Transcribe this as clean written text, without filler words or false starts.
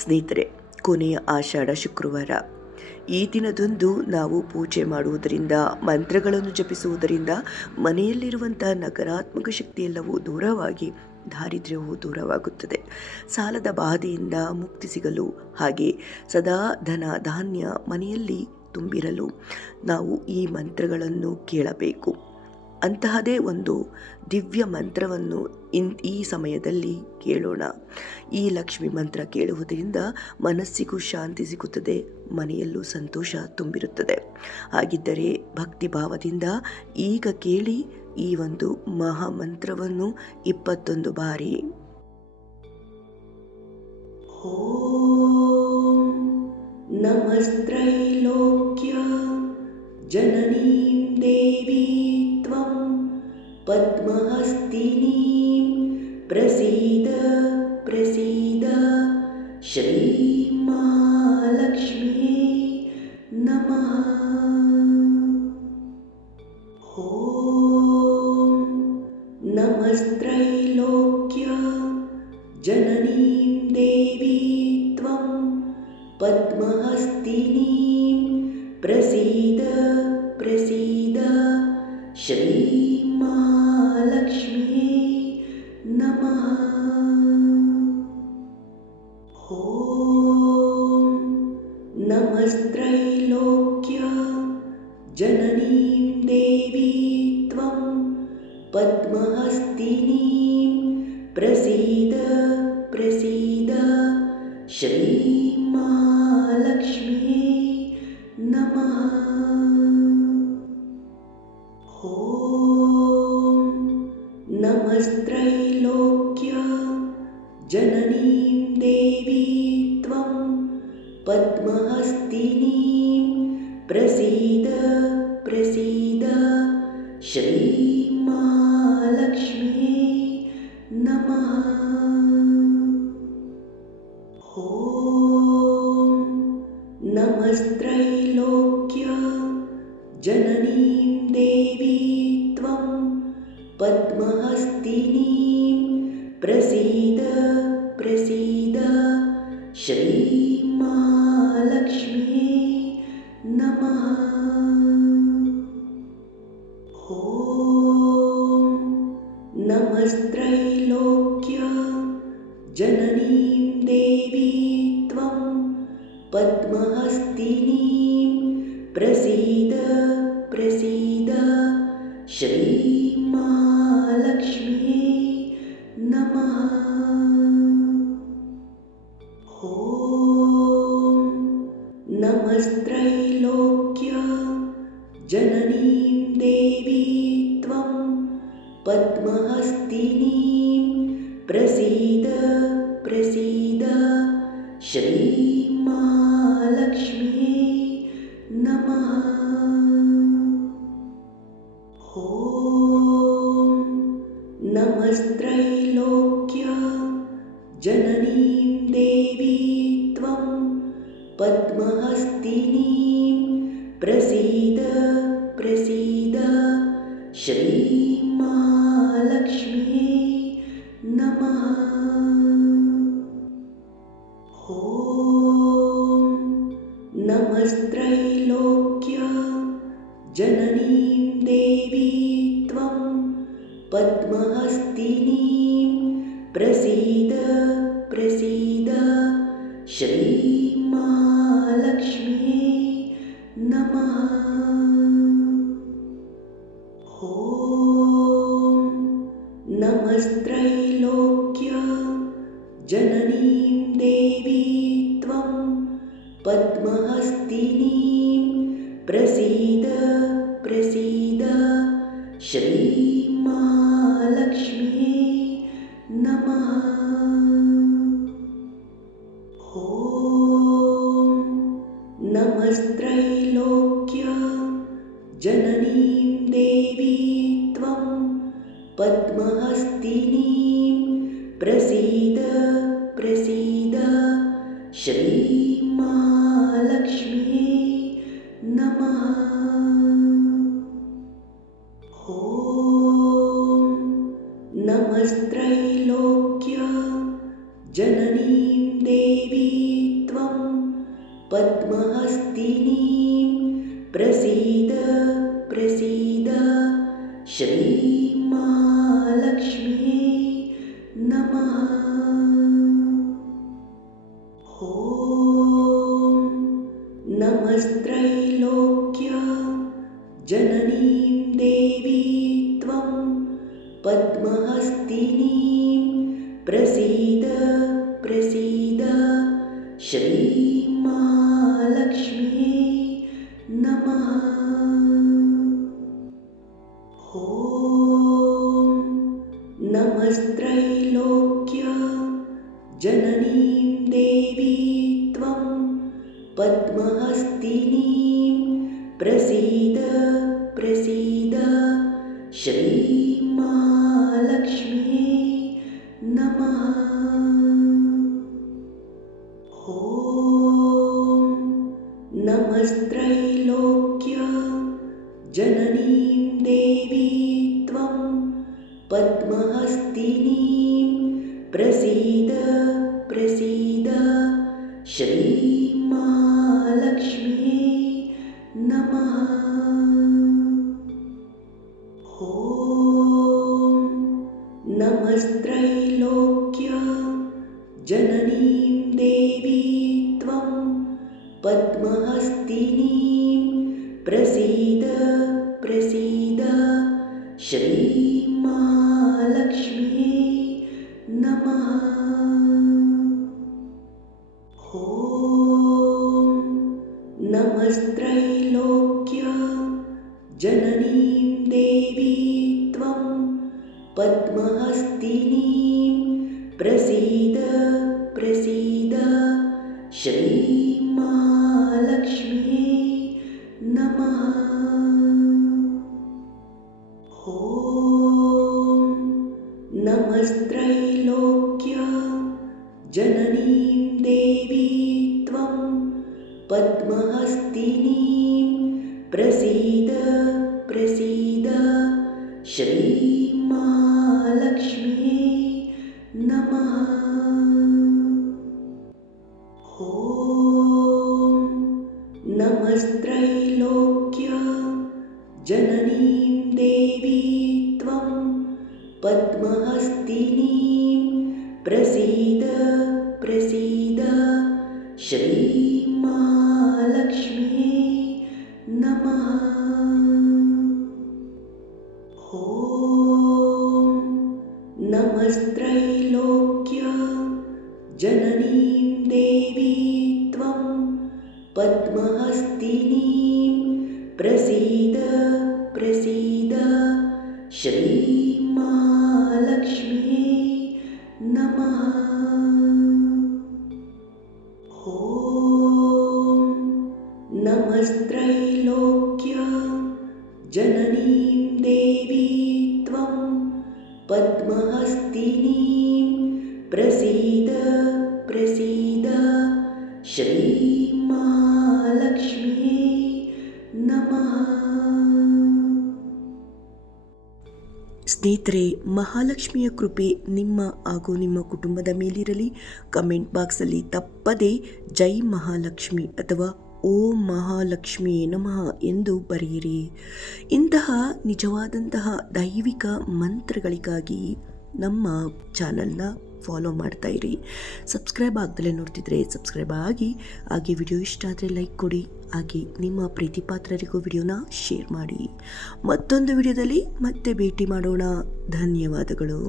ಸ್ನೇಹಿತರೆ, ಕೊನೆಯ ಆಷಾಢ ಶುಕ್ರವಾರ ಈ ದಿನದಂದು ನಾವು ಪೂಜೆ ಮಾಡುವುದರಿಂದ, ಮಂತ್ರಗಳನ್ನು ಜಪಿಸುವುದರಿಂದ ಮನೆಯಲ್ಲಿರುವಂಥ ನಕಾರಾತ್ಮಕ ಶಕ್ತಿಯೆಲ್ಲವೂ ದೂರವಾಗಿ ದಾರಿದ್ರ್ಯವು ದೂರವಾಗುತ್ತದೆ. ಸಾಲದ ಬಾಧೆಯಿಂದ ಮುಕ್ತಿ ಸಿಗಲು, ಹಾಗೆ ಸದಾ ಧನ ಧಾನ್ಯ ಮನೆಯಲ್ಲಿ ತುಂಬಿರಲು ನಾವು ಈ ಮಂತ್ರಗಳನ್ನು ಕೇಳಬೇಕು. ಅಂತಹದೇ ಒಂದು ದಿವ್ಯ ಮಂತ್ರವನ್ನು ಈ ಸಮಯದಲ್ಲಿ ಕೇಳೋಣ. ಈ ಲಕ್ಷ್ಮಿ ಮಂತ್ರ ಕೇಳುವುದರಿಂದ ಮನಸ್ಸಿಗೂ ಶಾಂತಿ ಸಿಗುತ್ತದೆ, ಮನೆಯಲ್ಲೂ ಸಂತೋಷ ತುಂಬಿರುತ್ತದೆ. ಹಾಗಿದ್ದರೆ ಭಕ್ತಿ ಭಾವದಿಂದ ಈಗ ಕೇಳಿ ಈ ಒಂದು ಮಹಾಮಂತ್ರವನ್ನು 21 ಬಾರಿ. ಓಂ ನಮಸ್ತ್ರೈಲೋಕ್ಯ ಜನನೀಂ ದೇವಿ ತ್ವಂ ಪದ್ಮಹಸ್ತಿನೀಂ ಪ್ರಸೀದ ಪ್ರಸೀದ ಶ್ರೀಮಹಾಲಕ್ಷ್ಮೀ ನಮಃ. ಓಂ ನಮಸ್ತ್ರೈಲೋಕ್ಯ ಜನನೀಂ ದೇವಿ ತ್ವಂ ಪದ್ಮಹಸ್ತಿನೀಂ ಪ್ರಸೀದ ಪ್ರಸೀದ ಶ್ರೀಮಹಾಲಕ್ಷ್ಮೀ ನಮಃ. ಓಂ ನಮಸ್ತ್ರೈಲೋಕ್ಯ ಜನನೀಂ ದೇವಿ ತ್ವಂ ಪದ್ಮಹಸ್ತಿನೀಂ ಪ್ರಸೀದ ಪ್ರಸೀದ ಶ್ರೀಮಹಾಲಕ್ಷ್ಮೀ ನಮಃ. ಓಂ ನಮಸ್ತ್ರೈಲೋಕ್ಯ ಜನನೀಂ ದೇವಿ ತ್ವಂ ಪದ್ಮಹಸ್ತಿನೀಂ ಪ್ರಸೀದ ಪ್ರಸೀದ ಶ್ರೀಮಹಾಲಕ್ಷ್ಮೀ ನಮಃ. ಓಂ ನಮಸ್ತ್ರೈಲೋಕ್ಯ ಜನನೀಂ ದೇವಿ ತ್ವಂ ಪದ್ಮಹಸ್ತಿನೀಂ ಪ್ರಸೀದ ಪ್ರಸೀದ ಶ್ರೀಮಹಾಲಕ್ಷ್ಮೀ ನಮಃ. ಓಂ ನಮಸ್ತ್ರೈಲೋಕ್ಯ ಜನನೀಂ ದೇವಿ ತ್ವಂ ಪದ್ಮಹಸ್ತಿನೀಂ ಪ್ರಸೀದ ಪ್ರಸೀದ ಶ್ರೀಮಹಾಲಕ್ಷ್ಮೀ ನಮಃ. ಓಂ ನಮಸ್ತ್ರೈಲೋಕ್ಯ ಜನನೀಂ ದೇವಿ ತ್ವಂ ಪದ್ಮಹಸ್ತಿನೀಂ ಪ್ರಸೀದ ಪ್ರಸೀದ ಶ್ರೀಮಹಾಲಕ್ಷ್ಮೀ ನಮಃ. ಓಂ ನಮಸ್ತ್ರೈಲೋಕ್ಯ ಜನನೀಂ ದೇವಿ ತ್ವಂ ಪದ್ಮಹಸ್ತಿನೀಂ ಪ್ರಸೀದ ಪ್ರಸೀದ ಶ್ರೀಮಹಾಲಕ್ಷ್ಮೀ ನಮಃ. ಓಂ ನಮಸ್ತ್ರೈಲೋಕ್ಯ ಜನನೀಂ ದೇವಿ ತ್ವಂ ಪದ್ಮಹಸ್ತಿನೀಂ ಪ್ರಸೀದ ಪ್ರಸೀದ ಶ್ರೀಮಹಾಲಕ್ಷ್ಮೀ ನಮಃ. ಓಂ ನಮಸ್ತ್ರೈಲೋಕ್ಯ ಜನನೀಂ ದೇವಿ ತ್ವಂ ಪದ್ಮಹಸ್ತಿನೀಂ ಪ್ರಸೀದ ಪ್ರಸೀದ ಶ್ರೀಮಹಾಲಕ್ಷ್ಮೀ ನಮಃ. ಓಂ ನಮಸ್ತ್ರೈಲೋಕ್ಯ ಜನನೀಂ ದೇವಿ ತ್ವಂ ಪದ್ಮಹಸ್ತಿನೀಂ ಪ್ರಸೀದ ಪ್ರಸೀದ ಶ್ರೀಮಹಾಲಕ್ಷ್ಮೀ ನಮಃ. ಓಂ ನಮಸ್ತ್ರೈಲೋಕ್ಯ ಜನನೀಂ ದೇವಿ पद्महस्तिनीं प्रसीद प्रसीद श्रीमहालक्ष्म्यै नमः। ॐ नमस्त्रैलोक्य जननीं देवी त्वं पद्महस्तिनीं प्रसीद प्रसीद श्रीमहालक्ष्म्यै नमः। ॐ नमस्त्रैलोक्य जननीं देवी त्वं पद्महस्तिनीं प्रसीद प्रसीद श्रीमहालक्ष्म्यै नमः। ॐ नमस्त्रैलोक्य जननीं देवी त्वं पद्महस्तिनीं प्रसीद प्रसीद श्रीमहालक्ष्म्यै नमः। ॐ नमस्त्रैलोक्य जननीं देवी त्वं पद्महस्तिनीं प्रसीद प्रसीद श्रीमहालक्ष्म्यै नमः। ॐ नमस्त्रैलोक्य जननीं देवी त्वं पद्महस्तिनीं प्रसीद प्रसीद श्रीमहालक्ष्म्यै नमः। ॐ नमस्त्रैलोक्य जननीं देवी त्वं पद्महस्तिनीं प्रसीद प्रसीद श्रीमहालक्ष्म्यै नमः। ॐ नमस्त्रैलोक्य जननीं देवी त्वं पद्महस्तिनीं प्रसीद प्रसीद श्रीमहालक्ष्म्यै नमः। ॐ नमस्त्रैलोक्य जननीं देवी त्वं पद्महस्तिनीं प्रसीद प्रसीद श्रीमहालक्ष्म्यै नमः। ॐ नमस्त्रैलोक्य जननीं देवी त्वं पद्महस्तिनीं प्रसीद प्रसीद श्रीमहालक्ष्म्यै नमः। ಸ್ನೇಹಿತರೆ, ಮಹಾಲಕ್ಷ್ಮಿಯ ಕೃಪೆ ನಿಮ್ಮ ಹಾಗೂ ನಿಮ್ಮ ಕುಟುಂಬದ ಮೇಲಿರಲಿ. ಕಮೆಂಟ್ ಬಾಕ್ಸಲ್ಲಿ ತಪ್ಪದೆ ಜೈ ಮಹಾಲಕ್ಷ್ಮಿ ಅಥವಾ ಓಂ ಮಹಾಲಕ್ಷ್ಮಿ ನಮಃ ಎಂದು ಬರೆಯಿರಿ. ಇಂತಹ ನಿಜವಾದಂತಹ ದೈವಿಕ ಮಂತ್ರಗಳಿಗಾಗಿ ನಮ್ಮ ಚಾನಲ್ನ ಫಾಲೋ ಮಾಡ್ತಾ ಇರಿ. ಸಬ್ಸ್ಕ್ರೈಬ್ ಆಗದಲ್ಲೇ ನೋಡ್ತಿದ್ರೆ ಸಬ್ಸ್ಕ್ರೈಬ್ ಆಗಿ, ಹಾಗೆ ವಿಡಿಯೋ ಇಷ್ಟ ಆದರೆ ಲೈಕ್ ಕೊಡಿ, ಹಾಗೆ ನಿಮ್ಮ ಪ್ರೀತಿ ಪಾತ್ರರಿಗೂ ವಿಡಿಯೋನ ಶೇರ್ ಮಾಡಿ. ಮತ್ತೊಂದು ವಿಡಿಯೋದಲ್ಲಿ ಮತ್ತೆ ಭೇಟಿ ಮಾಡೋಣ. ಧನ್ಯವಾದಗಳು.